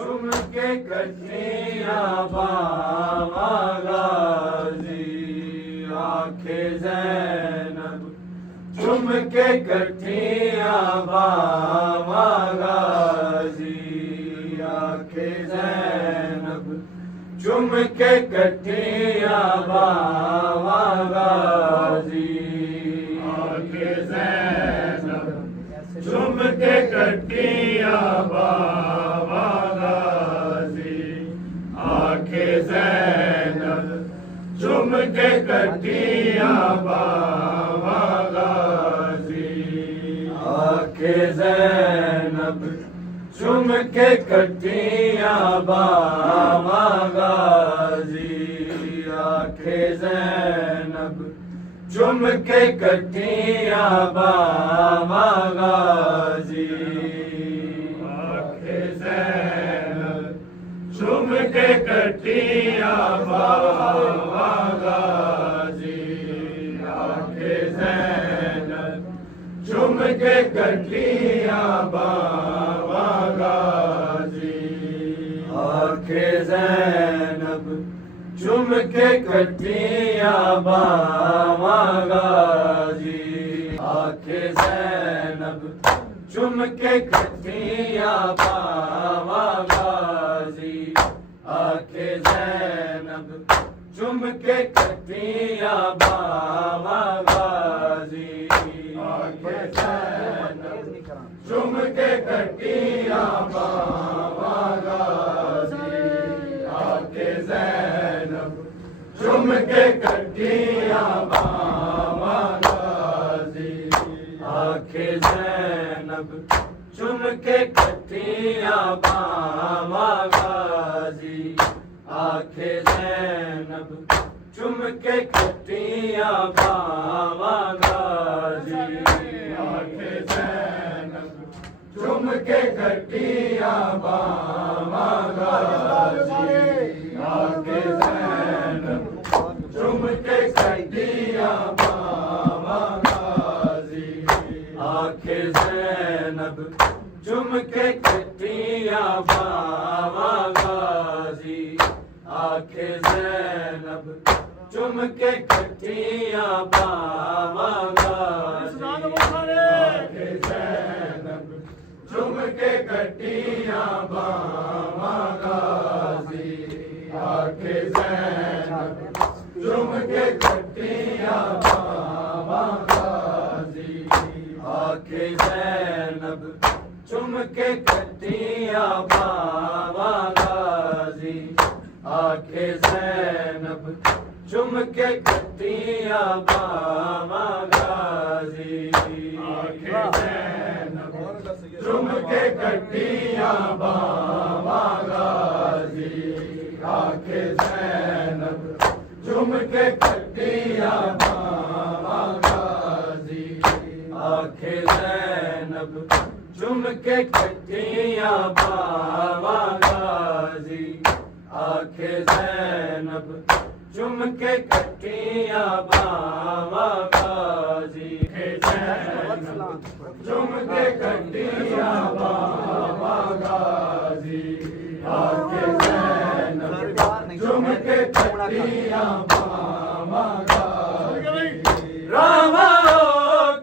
चुम के कठिया बामा गाजी आखे ज़ैनब चुम के कठिया बामा गाजी आखे ज़ैनब चुम के कठिया बामा गाजी आखे ज़ैनब चुम के कठिया बामा आखे ज़ैनब चुम के कठिया बामा गाजी आखे ज़ैनब चुम के कठिया बामा गाजी आखे ज़ैनब चुम के कठिया बामा गाजी आखे ज़ैनब चुम के कठिया बाबा गाजी आखे ज़ैनब चुम के कठिया बाबा गाजी आखे ज़ैनब चुम के कठिया बाबा गाजी आखे ज़ैनब चुम के कठिया बाबा गाजी आखे ज़ैनब चुम के कठिया बाबा गाजी आखे ज़ैनब चुम के कठिया बाबा गाजी आखे ज़ैनब चुम के कठिया बाबा गाजी आखे ज़ैनब चुम के कठिया बाबा गाजी आखे ज़ैनब चुम के कठिया बाबा गाजी आखे ज़ैनब चुम के कठिया बाबा गाजी आखे ज़ैनब चुम के कठिया बाबा गाजी आखे ज़ैनब चुम के कठिया बाबा गाजी आखे ज़ैनब चुम के कठिया बाबा गाजी आखे ज़ैनब चुम के कठिया बाबा गाजी आखे ज़ैनब चुम के कठिया बाबा आखे ज़ैनब चुम के कटिया बावा गाजी आखे ज़ैनब चुम के कटिया बावा गाजी आखे ज़ैनब चुम के कटिया बावा गाजी आखे ज़ैनब चुम के कटिया बावा गाजी आखे ज़ैनब चुम के कटिया बावा गाजी चुम के कटिया बावा गाजी आखे ज़ैनब चुम के कटिया बावा गाजी रावा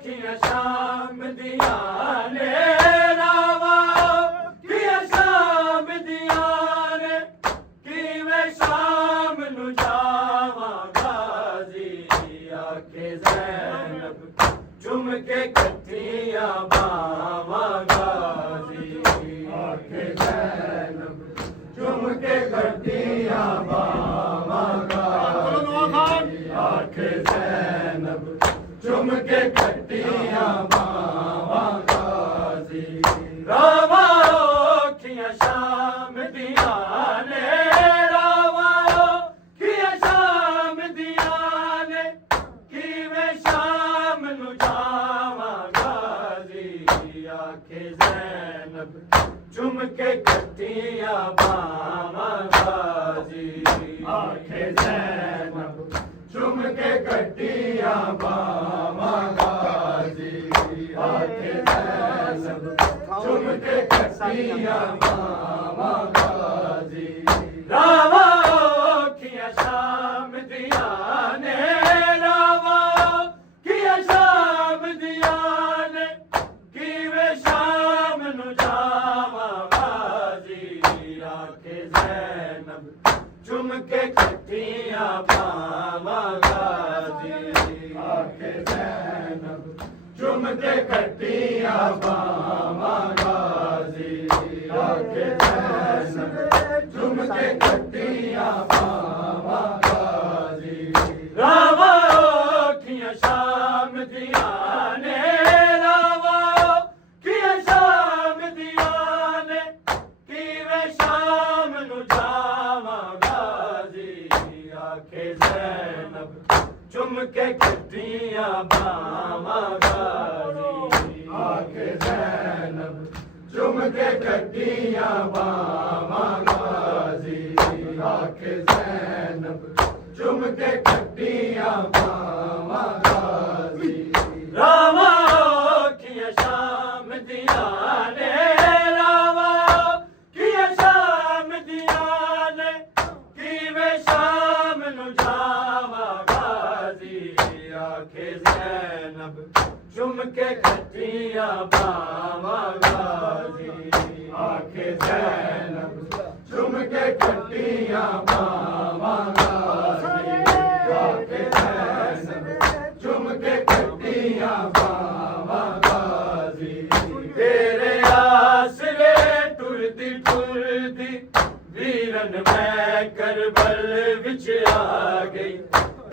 किया शाम दिया ने रावा किया शाम दिया ने कि मैं शाम नु जावा गाजी आखे ज़ैनब चुम के कटिया बावा गाजी आखे ज़ैनब चुम के कटिया बावा गाजी आखे ज़ैनब चुम के कटिया बावा गाजी रावा किया शाम दिया ने रावा किया शाम दिया ने कि मैं शाम नु जावा गाजी आखे ज़ैनब चुम के कटिया बावा गाजी आखे ज़ैनब चुम के कटिया बावा गाजी आखे ज़ैनब चुम के कटिया बावा गाजी रावा किया शाम दिया ने रावा किया शाम दिया ने कि वे शाम नु जावा गाजी आखे ज़ैनब चुम के कटिया बावा गाजी आखे ज़ैनब चुम के कटिया बावा गाजी आखे ज़ैनब चुम के कटिया बावा गाजी रावा किया शाम दिया ने रावा किया शाम दिया ने कि वे शाम नु जावा गाजी आखे ज़ैनब चुम के कटिया बावा गाजी आखे ज़ैनब चुम के कटिया बावा गाजी आखे ज़ैनब चुम के कटिया बावा गाजी रावा किया शाम दिया ने रावा किया शाम दिया ने कि वे शाम नु जावा गाजी आखे ज़ैनब चुम के कटिया बावा गाजी आखे ज़ैनब चुम के कटिया बावा गाजी आखे ज़ैनब चुम के कटिया बावा गाजी तेरे आसरे टुरदी टुरदी वीरन मैं करबल विच आ गई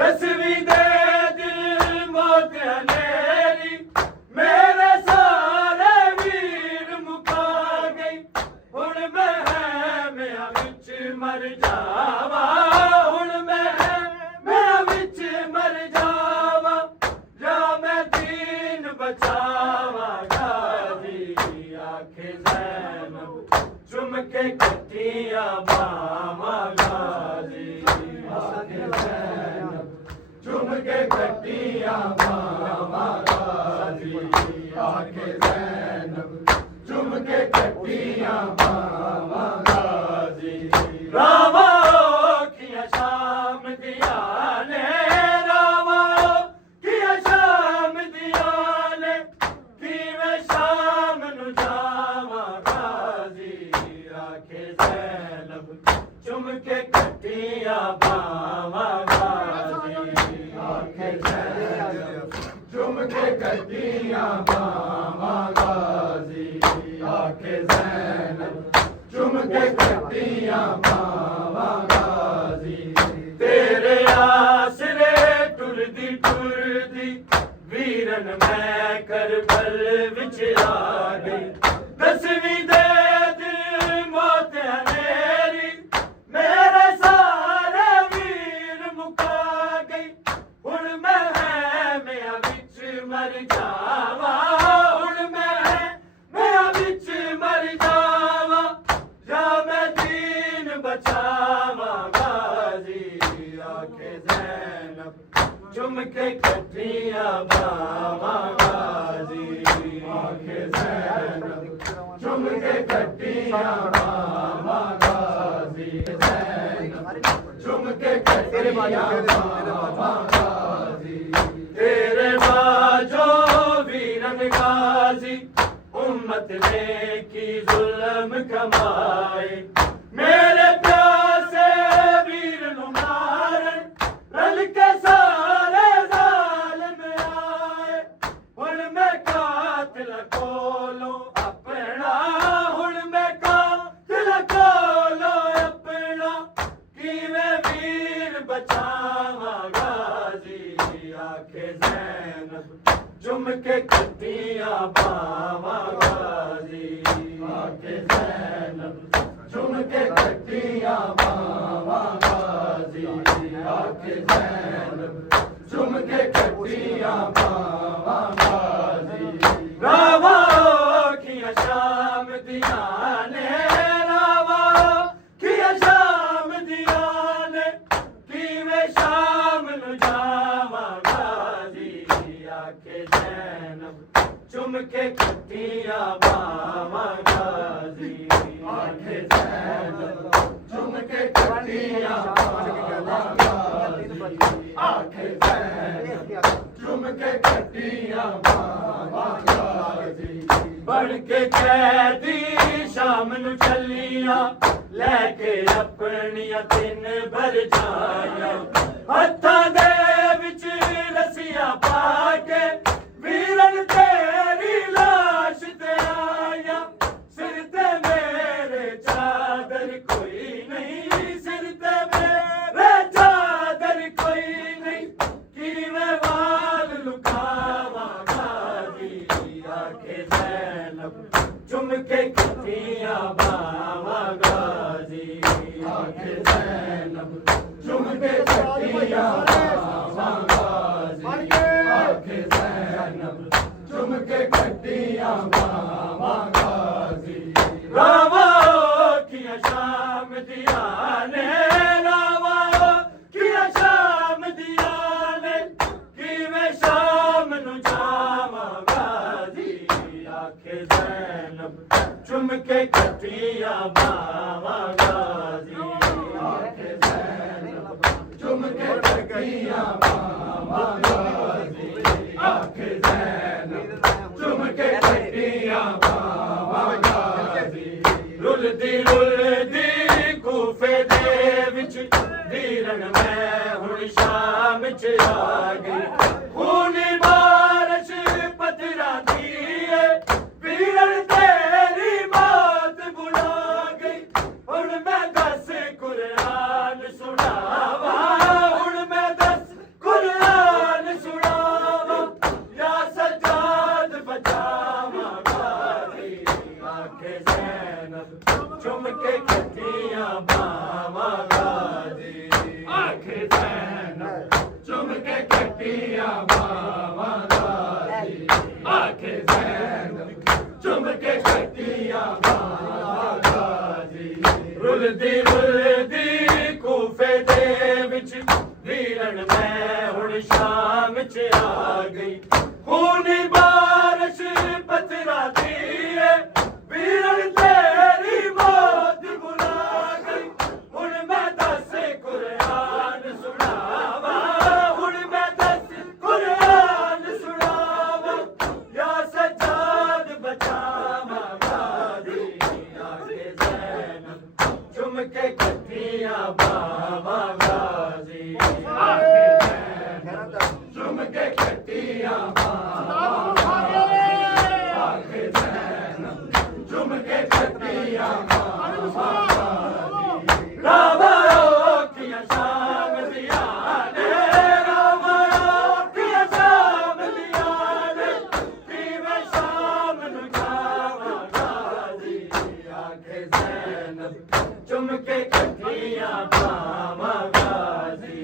दसवीं दे दिल मौत हनेरी मेरे सारे वीर मुका गई हुण मैं विच मर जावा हुण मैं विच मर जावा या मैं दीन बचावा गाजी आखे ज़ैनब चुम के कटिया बावा गाजी आखे ज़ैनब चुम के कटिया बावा गाजी आखे ज़ैनब चुम के कटिया बावा गाजी रावा किया शाम दिया ने रावा किया शाम दिया ने कि वे शाम नु जावा गाजी आखे ज़ैनब चुम के कटिया बावा गाजी आखे ज़ैनब चुम के कटिया बावा गाजी आखे ज़ैनब चुम के कटिया बावा गाजी बचावा गाजी आखे ज़ैनब चुम के कटिया बावा गाजी आखे ज़ैनब चुम के कटिया बावा गाजी ज़ैनब चुम के कटिया बावा गाजी तेरे बाजो वीरन गाजी उम्मत ने की जुल्म कमाए मेरे प्यासे वीर नुमारन रल के सारे जालिम आए हुण मैं कातिल कोलो अपना हुण मैं कातिल कोलो अपना किवें वीर बचावा गाजी आखे ज़ैनब चुम के कटिया बावा गाजी आखे ज़ैनब चुम के कटिया बावा गाजी आखे ज़ैनब चुम के कटिया बावा गाजी रावा किया शाम दिया ने रावा किया शाम दिया ने किवें शाम नु जावा गाजी आखे ज़ैनब चुम के कटिया बावा गाजी आखे ज़ैनब चुम के कटिया बावा गाजी आखे ज़ैनब चुम के कटिया बावा गाजी बढ़ के कैदी शाम नु चलिया लेके अपनिया दिन भर जाया हत्था दे विच रसिया पाके वीरन तेरी लाश ते आया सिर ते मेरे चादर कोई नहीं सिर ते मेरे चादर कोई नहीं किवें वाल लुकावा गाजी आखे ज़ैनब चुम के कटिया बावा गाजी आखे ज़ैनब चुम के कटिया बावा गाजी आखे ज़ैनब चुम के कटिया बावा गाजी रावा किया शाम दिया ने रावा किया शाम दिया ने किवें शाम नु जावा गाजी आखे ज़ैनब चुम के कटिया बावा गाजी आखे ज़ैनब चुम के कटिया बावा गाजी आखे ज़ैनब चुम के कटिया बावा गाजी रुलदी कूफे दे विच वीरन मैं हुण शाम च आ गई खूनी बारिश पत्थरा दी वीरन तेरी मौत बुला गई हुण मैं दस कुरान सुनावा हुण मैं दस कुरान सुनावा या सजाद बचावा गाजी आखे ज़ैनब चुम के कटिया बावा गाजी आखे ज़ैनब चुम के कटिया बावा गाजी आखे ज़ैनब चुम के कटिया बावा गाजी रुलदी कूफे दे विच वीरन मैं हुण शाम च आ गई खूनी बारिश पत्थरा दी वीरन तेरी मौत बुला गई हुण मैं दस कुरान सुनावा हुण मैं दस कुरान सुनावा या सजाद बचावा गाजी आखे ज़ैनब चुम के कटिया बावा गाजी आखे ज़ैनब चुम के कटिया बावा आखे ज़ैनब चुम के कटिया बावा गाजी रावा किया शाम दिया ने रावा किया शाम दिया ने किवें शाम नु जावा गाजी आखे ज़ैनब चुम के कटिया बावा गाजी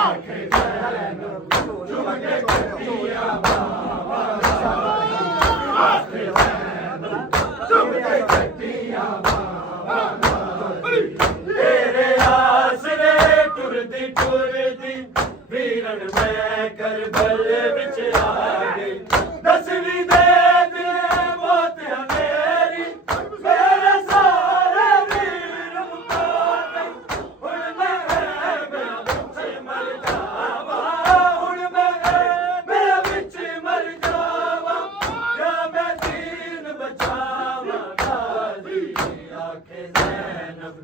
आखे ज़ैनब चुम के कटिया बावा गाजी आखे ज़ैनब चुम के कटिया बावा गाजी ज़ैनब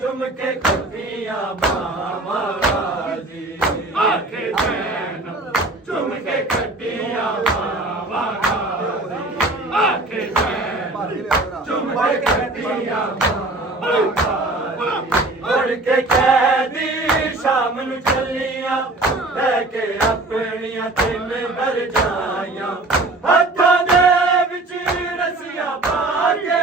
चुम के कटियां बामा गाजी आके ज़ैनब चुम के कटियां बामा गाजी आके ज़ैनब चुम के कटियां बामा गाजी उड़ के कैदी शाम नूं चलियां लेके अपनियां तिन बरजाइयां हत्थां दे विच रस्सियां पा के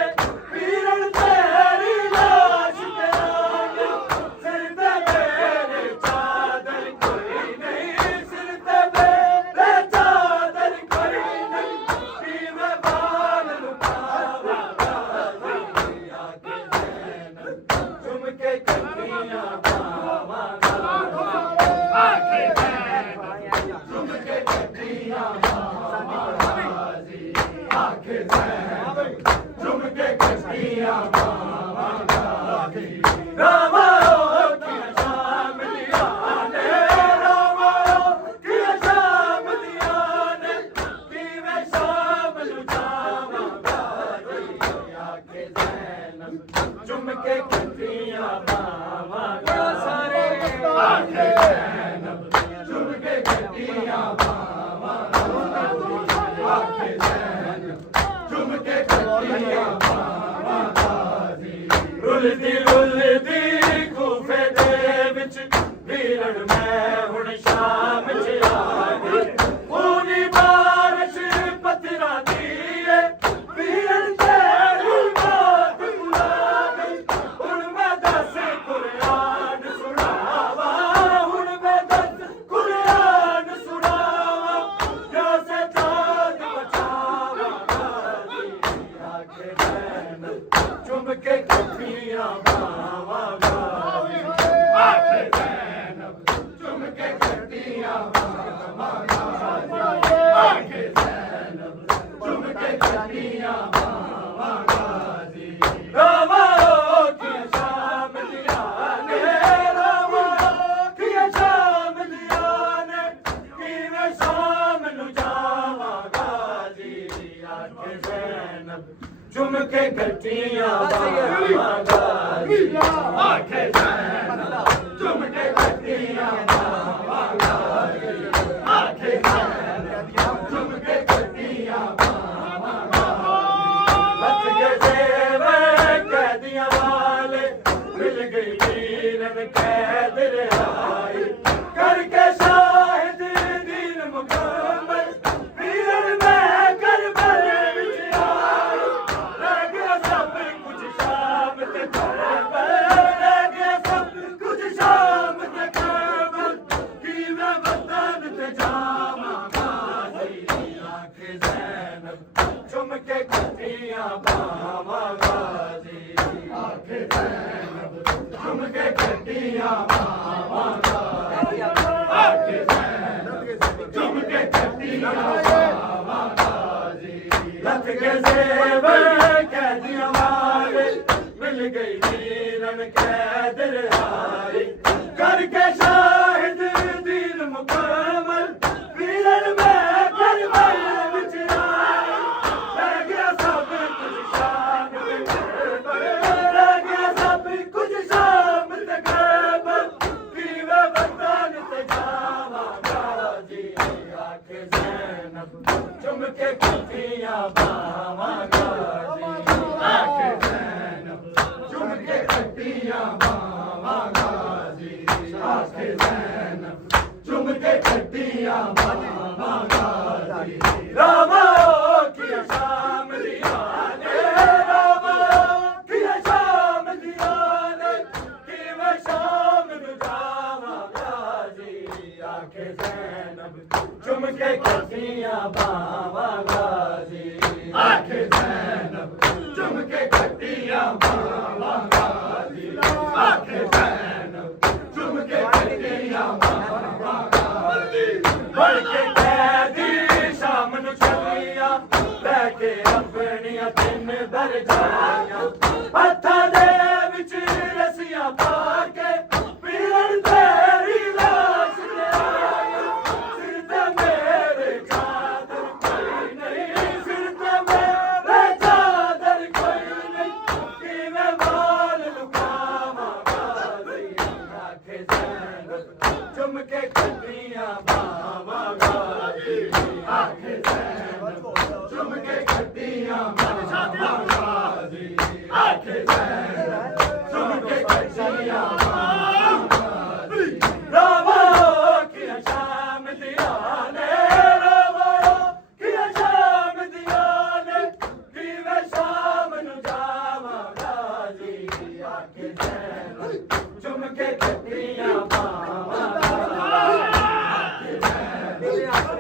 पीरन तेरी लाश ते आगे सिर ते मेरे चादर कोई नहीं सिर ते मेरे चादर कोई नहीं कि मैं बाल लुटावा गाजी आके ज़ैनब चुम के कटियां बामा गाजी आके ज़ैनब चुम के कटियां बामा गाजी आके ज़ैनब चुम के कटियां बामा गाजी रामा की शाम दिया ने रामा की शाम दिया ने कि मैं शाम लुटावा गाजी आके ज़ैनब चुम के कटियां बामा गाजी आके ज़ैनब चुम के कटियां बामा गाजी आके ज़ैनब चुम के कटियां बामा गाजी रुलदी खूफे दे विच वीरन मैं हुण शाम च आ गई खूनी बारिश पत्थरां दी ऐ वीरन तेरी मौत बुला गई हुण मैं दस कुरान सुनावा हुण मैं दस कुरान सुनावा या सजाद बचावा गाजी आके ज़ैनब चुम के कटियां बामा गाजी आके ज़ैनब चुम के कटियां बामा गाजी आके ज़ैनब चुम के कटियां बामा गाजी रामा की शाम दिया ने रामा की शाम दिया ने कि मैं शाम नूं जावां गाजी आके ज़ैनब चुम के कटियां बामा गाजी आके ज़ैनब चुम के कटियां बामा गाजी आके ज़ैनब चुम के कटियां बामा गाजी लथ के ज़ेवर कैदियां वाले मिल गई वीरन कैद रिहाई करके शाहिद दीन मुकम्मल वीरन मैं करबल विच आई रह गया सब कुछ शाम ते करबल रह गया सब कुछ शाम ते करबल कि मैं वतन ते जावां गाजी आके ज़ैनब चुम के कटियां बामा गाजी आके ज़ैनब चुम के कटियां बामा गाजी आके ज़ैनब चुम के कटियां बामा गाजी लथ के ज़ेवर कैदियां वाले मिल गई वीरन कैद रिहाई करके शाहिद दीन मुकम्मल वीरन मैं करबल विच आई रह गया सब कुछ शाम ते करबल रह गया सब कुछ शाम ते करबल कि मैं वतन ते जावां गाजी आके ज़ैनब चुम के कटियां बामा गाजी आके ज़ैनब चुम के कटियां बामा गाजी आके ज़ैनब चुम के कटियां बामा गाजी रामा की शाम दिया ने रामा की शाम दिया ने कि मैं शाम नूं जावां गाजी आके ज़ैनब चुम के कटियां बामा गाजी आके ज़ैनब चुम के कटियां बामा गाजी आके ज़ैनब चुम के कटियां बामा गाजी ਕੱਟੀਆਂ ਬਾਹਾਂ ਰਾਵਾ ਕੀਆਂ ਸ਼ਾਮ ਦੀਆਂ ਨੇ ਰਾਵਾ ਕੀਆਂ ਸ਼ਾਮ ਦੀਆਂ ਨੇ ਕਿਵੇਂ ਸ਼ਾਮ ਨੂੰ ਜਾਵਾਂਗਾ ਜੀ ਆਖੇ ਜੈਨ ਚੁੰਮ ਕੇ ਕੱਟੀਆਂ ਬਾਹਾਂ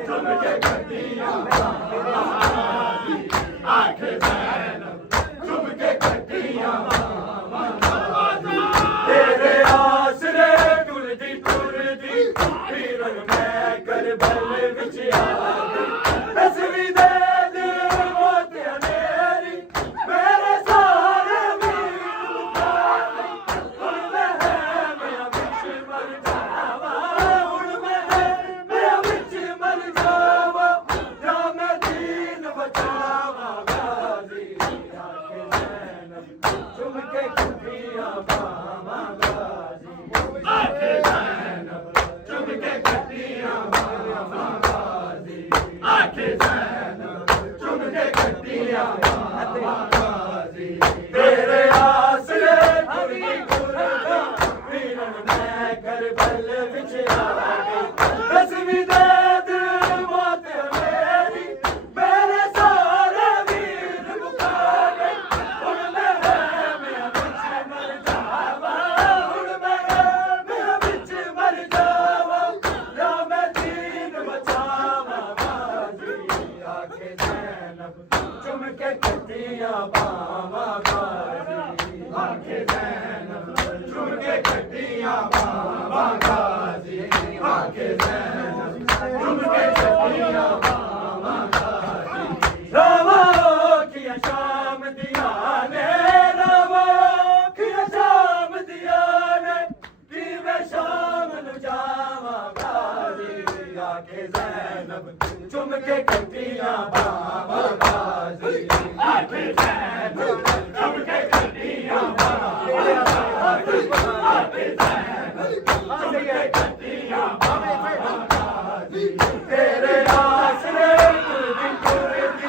ਚੁੰਮ ਕੇ ਕੱਟੀਆਂ ਬਾਹਾਂ ਆਖੇ ਜੈਨ ਚੁੰਮ ਕੇ ਕੱਟੀਆਂ ਤੇਰੇ ਆਸਰੇ ਟੁਰਦੀ ਟੁਰਦੀ ਪੀਰਨ ਮੈਂ ਕਰਬਲ ਵਿੱਚ ਆ ਗਈ ਤਸਵੀਰ ਦੇ ਦਿਲ ਮੋਤਿਆਂ ਨੇਰੀ ਮੇਰੇ ਸਾਰੇ ਵੀਰ ਹੁਣ ਮੈਂ ਮੇਰਾ ਵਿੱਚ ਮਰ ਜਾਵਾ ਹੁਣ ਮੈਂ ਵਿੱਚ ਮਰ ਜਾਵਾ ਜਾਂ ਮੈਂ ਦੀਨ ਬਚਾਵਾ ਗਾਜ਼ੀ ਆਖੇ ਜੈਨਬ ਚੁੰਮ ਕੇ ਕੱਟੀਆਂ ਬਾਹਾਂ ਗਾਜ਼ੀ ਆਖੇ ਜੈਨਬ ਚੁੰਮ ਕੇ ਕੱਟੀਆਂ ਬਾਹਾਂ ਗਾਜ਼ੀ ਆਖੇ ਜੈਨਬ ਚੁੰਮ ਕੇ ਕੱਟੀਆਂ ਬਾਹਾਂ ਗਾਜ਼ੀ ਤੇਰੇ ਆਸਰੇ ਟੁਰਦੀ ਟੁਰਦੀ ਪੀਰਨ ਮੈਂ ਕਰਬਲ ਵਿੱਚ ਆ ਗਈ ਤਸਵੀਰ ਦੇ ਦਿਲ ਮੋਤਿਆਂ ਮੇਰੀ ਮੇਰੇ ਸਾਰੇ ਵੀਰ ਮੁਕਾ ਗਏ ਹੁਣ ਮੈਂ ਵਿੱਚ ਮਰ ਜਾਵਾ ਹੁਣ ਮੈਂ ਵਿੱਚ ਮਰ ਜਾਵਾ ਜਾਂ ਮੈਂ ਦੀਨ ਬਚਾਵਾ ਗਾਜ਼ੀ ਆਖੇ ਜੈਨਬ ਚੁੰਮ ਕੇ ਕੱਟੀਆਂ ਬਾਹਾਂ ਗਾਜ਼ੀ ਆਖੇ ਜੈਨਬ ਚੁੰਮ ਕੇ ਕੱਟੀਆਂ ਬਾਹਾਂ ਗਾਜ਼ੀ ਆਖੇ ਜੈਨਬ ਚੁੰਮ ਕੇ ਕੱਟੀਆਂ ਬਾਹਾਂ ਗਾਜ਼ੀ ਰਾਵਾ ਕੀਆਂ ਸ਼ਾਮ ਦੀਆਂ ਨੇ ਰਾਵਾ ਕੀਆਂ ਸ਼ਾਮ ਦੀਆਂ ਨੇ ਕਿਵੇਂ ਸ਼ਾਮ ਨੂੰ ਜਾਵਾਂਗਾ ਜੀ ਆਖੇ ਜ਼ੈਨਬ ਚੁੰਮ ਕੇ ਕੱਟੀਆਂ ਬਾਹਾਂ ਗਾਜ਼ੀ ਆਖੇ ਜ਼ੈਨਬ ਚੁੰਮ ਕੇ ਕੱਟੀਆਂ ਬਾਹਾਂ ਆਖੇ ਜ਼ੈਨਬ ਚੁੰਮ ਕੇ ਕੱਟੀਆਂ ਬਾਹਾਂ ਗਾਜ਼ੀ ਤੇਰੇ ਆਸਰੇ ਟੁਰਦੀ ਟੁਰਦੀ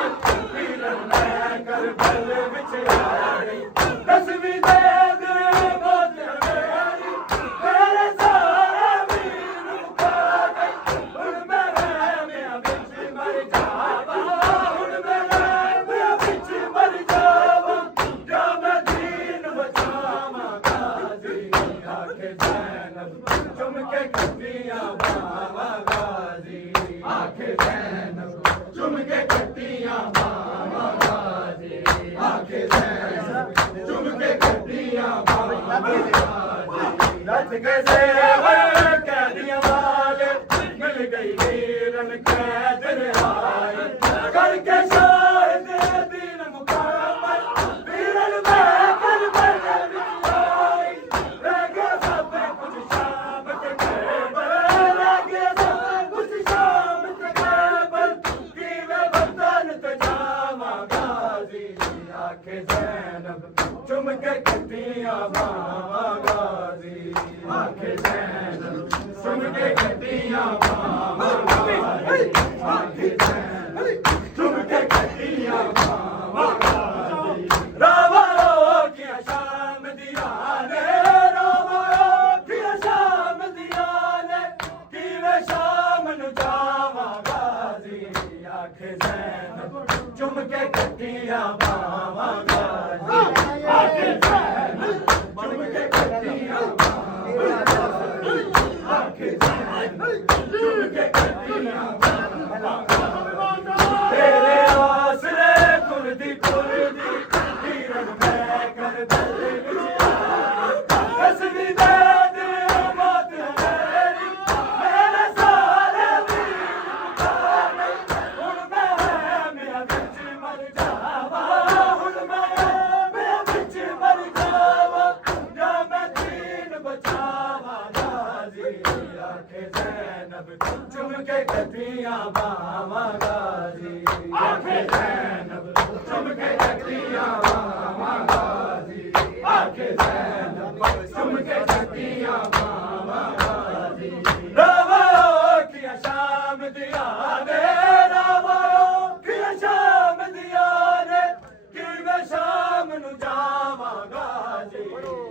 ਪੀਰਨ ਮੈਂ ਕਰਬਲ ਵਿੱਚ ਆ ਗਈ ਤਸਵੀਰ ਦੇ ਦਿਲ ਮੋਤਿਆਂ ਮੇਰੀ ਮੇਰੇ ਸਾਰੇ ਵੀਰ ਮੁਕਾ ਗਏ ਹੁਣ ਮੈਂ ਵਿੱਚ ਮਰ ਜਾਵਾ ਹੁਣ ਮੈਂ ਵਿੱਚ ਮਰ ਜਾਵਾ ਜਾਂ ਮੈਂ ਦੀਨ ਬਚਾਵਾਂ ਗਾਜ਼ੀ ਆਖੇ ਜੈਨਬ ਚੁੰਮ ਕੇ ਕੱਟੀਆਂ ਬਾਹਾਂ ਗਾਜ਼ੀ ਆਖੇ ਜੈਨਬ ਚੁੰਮ ਕੇ ਕੱਟੀਆਂ ਬਾਹਾਂ ਗਾਜ਼ੀ ਆਖੇ ਜੈਨਬ ਚੁੰਮ ਕੇ ਕੱਟੀਆਂ ਬਾਹਾਂ ਗਾਜ਼ੀ ਰੱਜ ਕੇ ਸੇਵਰ ਕੈਦੀਆਂ ਵਾਲੇ ਮਿਲ ਗਈ ਵੀਰਨ ਕੈਦ ਰਿਹਾਈ ਕਰਕੇ ਸ਼ਾਹਿਦ ਦੀਨ ਮੁਕੰਮਲ ਵੀਰਨ ਮੈਂ ਕਰਬਲ ਵਿੱਚ ਆਈ ਰਹਿ ਗਿਆ ਸਭ ਕੁਝ ਸ਼ਾਮ ਤੇ ਕੈਬਲ ਰਹਿ ਗਿਆ ਸਭ ਕੁਝ ਸ਼ਾਮ ਤੇ ਕੈਬਲ ਕਿਵੇਂ ਵਤਨ ਤੇ ਜਾਵਾਂ ਗਾਜ਼ੀ ਆਖੇ ਜ਼ੈਨਬ ਚੁੰਮ ਕੇ ਕੱਟੀਆਂ ਬਾਹਾਂ ਗਾਜ਼ੀ ਆਖੇ ਜ਼ੈਨਬ ਚੁੰਮ ਕੇ ਕੱਟੀਆਂ ਬਾਹਾਂ ਗਾਜ਼ੀ ਆਖੇ ਜ਼ੈਨਬ ਚੁੰਮ ਕੇ ਕੱਟੀਆਂ ਬਾਹਾਂ ਗਾਜ਼ੀ ਰਾਵਾ ਕੀਆਂ ਸ਼ਾਮ ਦੀਆਂ ਨੇ ਰਾਵਾ ਕੀਆਂ ਸ਼ਾਮ ਦੀਆਂ ਨੇ ਕਿਵੇਂ ਸ਼ਾਮ ਨੂੰ ਜਾਵਾਂ ਗਾਜ਼ੀ ਆਖੇ ਜ਼ੈਨਬ ਚੁੰਮ ਕੇ ਕੱਟੀਆਂ ਬਾਹਾਂ ਗਾਜ਼ੀ ਆਖੇ ਜ਼ੈਨਬ ਚੁੰਮ ਕੇ ਕੱਟੀਆਂ ਬਾਹਾਂ ਗਾਜ਼ੀ ਆਖੇ ਜ਼ੈਨਬ ਚੁੰਮ ਕੇ ਕੱਟੀਆਂ ਬਾਹਾਂ ਤੇਰੇ ਆਸਰੇ ਟੁਰਦੀ ਟੁਰਦੀ ਪੀਰਨ ਮੈਂ ਕਰਬਲ ਵਿੱਚ ਆ ਗਈ ਤਸਵੀਰ ਦੇ ਦਿਲ ਮੋਤਿਆਂ ਮੇਰੀ ਮੇਰੇ ਸਾਰੇ ਵੀਰ ਮੁਕਾ ਗਏ ਹੁਣ ਮੈਂ ਵਿੱਚ ਮਰ ਜਾਵਾ ਹੁਣ ਮੈਂ ਵਿੱਚ ਮਰ ਜਾਵਾ ਜਾਂ ਮੈਂ ਦੀਨ ਬਚਾਵਾ ਗਾਜ਼ੀ ਆਖੇ ਜ਼ੈਨਬ ਚੁੰਮ ਕੇ ਕੱਟੀਆਂ ਬਾਹਾਂ ਗਾਜ਼ੀ ਆਖੇ ਜ਼ੈਨਬ ਚੁੰਮ ਕੇ ਕੱਟੀਆਂ ਬਾਹਾਂ ਗਾਜ਼ੀ ਆਖੇ ਜ਼ੈਨਬ ਚੁੰਮ ਕੇ ਕੱਟੀਆਂ ਬਾਹਾਂ ਗਾਜ਼ੀ ਰਾਵਾ ਕੀਆਂ ਸ਼ਾਮ ਦੀਆਂ ਨੇ ਰਾਵਾ ਕੀਆਂ ਸ਼ਾਮ ਦੀਆਂ ਨੇ ਕਿਵੇਂ ਸ਼ਾਮ ਨੂੰ ਜਾਵਾਂਗਾ ਜੀ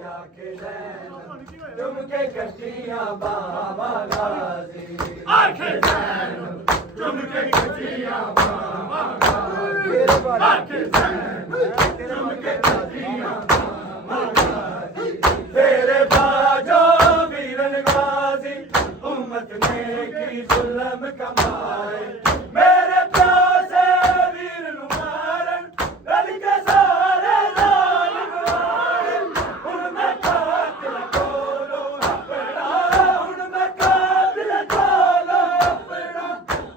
ਆਖੇ ਜ਼ੈਨਬ ਚੁੰਮ ਕੇ ਕੱਟੀਆਂ ਬਾਹਾਂ ਗਾਜ਼ੀ ਆਖੇ ਜ਼ੈਨਬ ਚੁੰਮ ਕੇ ਕੱਟੀਆਂ ਬਾਹਾਂ ਆਖੇ ਜ਼ੈਨਬ ਚੁੰਮ ਕੇ ਕੱਟੀਆਂ ਤੇਰੇ ਬਾਜੋ ਵੀਰਨ ਗਾਜ਼ੀ ਉਮਤ ਨੇ ਕੀ ਜ਼ੁਲਮ ਕਮਾਏ ਮੇਰੇ ਪਿਆਸੇ ਵੀਰ ਨੂੰ ਮਾਰਨ ਰਲ ਕੇ ਸਾਰੇ ਜ਼ਾਲਿਮ ਆਏ ਹੁਣ ਮੈਂ ਕਾਤਲ ਕੋਲੋਂ ਆਪਣਾ ਹੁਣ ਮੈਂ ਕਾਤਲ ਕੋਲੋਂ ਆਪਣਾ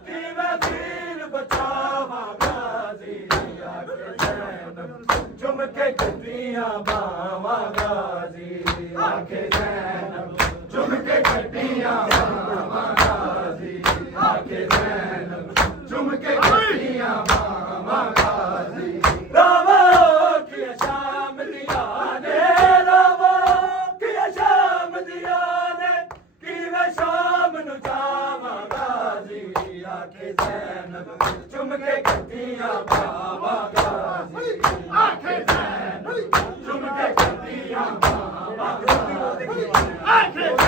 ਕਿਵੇਂ ਵੀਰ ਬਚਾਵਾਂ ਗਾਜ਼ੀ ਆਖੇ ਜ਼ੈਨਬ ਚੁੰਮ ਕੇ ਕੱਟੀਆਂ ਬਾਹਾਂ ਗਾਜ਼ੀ ਆਖੇ ਜ਼ੈਨਬ ਚੁੰਮ ਕੇ ਕੱਟੀਆਂ ਬਾਹਾਂ ਗਾਜ਼ੀ ਆਖੇ ਜ਼ੈਨਬ ਚੁੰਮ ਕੇ ਕੱਟੀਆਂ ਬਾਹਾਂ ਗਾਜ਼ੀ ਰਾਵੋ ਕੀ ਸ਼ਾਮ ਦੀਆਂ ਨੇ ਰਾਵੋ ਕੀ ਸ਼ਾਮ ਦੀਆਂ ਨੇ ਕਿਵੇਂ ਸ਼ਾਮ ਨੂੰ ਜਾਵਾਂ ਗਾਜ਼ੀ ਆਖੇ ਜ਼ੈਨਬ ਚੁੰਮ ਕੇ ਕੱਟੀਆਂ ਬਾਹਾਂ ਗਾਜ਼ੀ ਆਖੇ ਜ਼ੈਨਬ ਚੁੰਮ ਕੇ ਕੱਟੀਆਂ ਬਾਹਾਂ ਆਖੇ